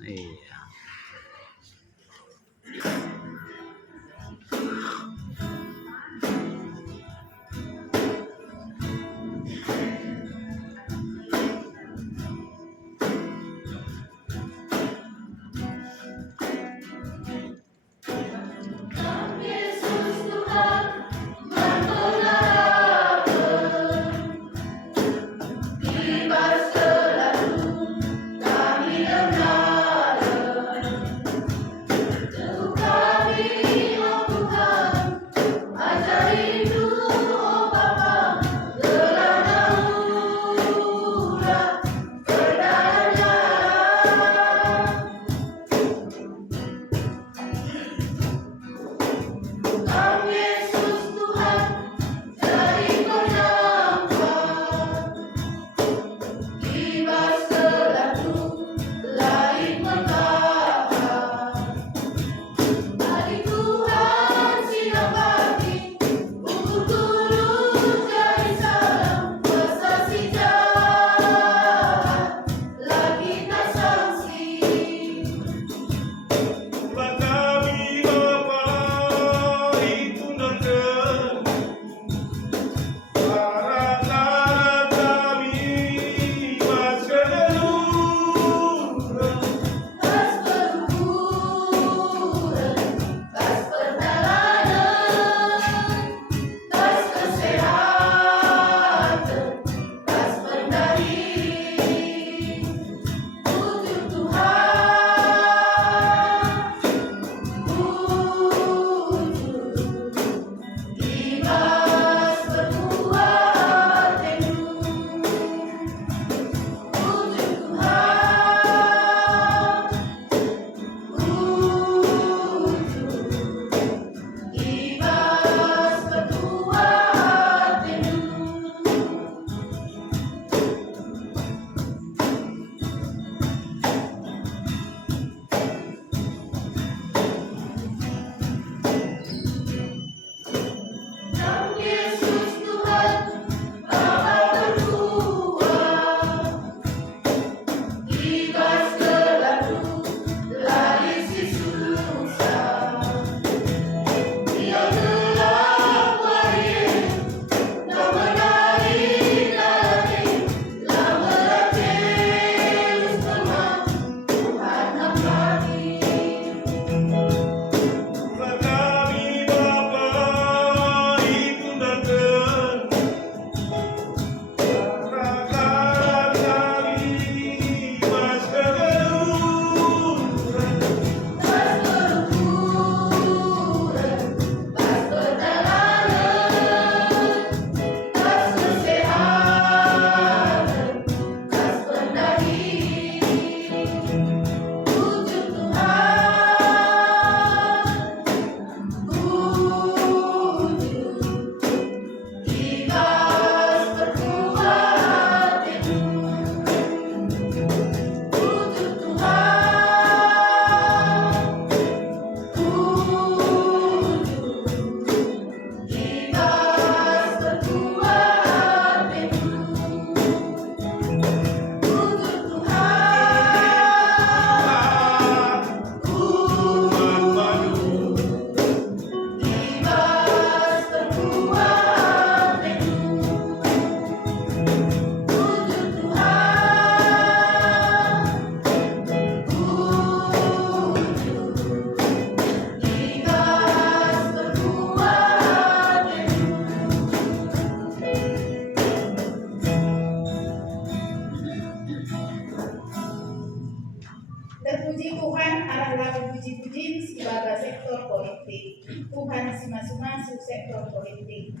Iya. Yesus Tuhan membenarkan, kibar selalu kami dengarkan. Teguh kami, oh Tuhan, ajar rindu, oh Bapa, gelar daulat berdaya. Tuhan Yesus Tuhan dari penyangga, kibar selalu lain megah. Hari Tuhan siang pagi, ukur turun jadi salam, kuasa si jahat lagi tak sanksi. Tuhan kami Bapa itu nonton para kami masih leluhur Kas perukuran, kas perjalanan, kas kesehatan, kas pendari. Puji Tuhan, puji ibas berkuat teduh. Puji Tuhan, ibas berkuat teduh. Nama Yesus Tuhan, Bapa terkuat, ibas selalu lari si susah. Dia gelap waris, nama dari dalami, lama terus teman Tuhan abadi. Tuhan kami Bapa itu nonton para kami masih leluhur Kas perukuran, kas perjalanan, kas kesehatan, kas pendari. Puji Tuhan, puji ibas berkuat teduh. Puji Tuhan, ibas berkuat teduh. Puji Tuhan, Tuhan padu ibas berkuat teduh. Puji Tuhan, ibas berkuat Terpuji Tuhan adalah puji-puji sebagai sektor politik. Tuhan si masuk-masuk sektor politik.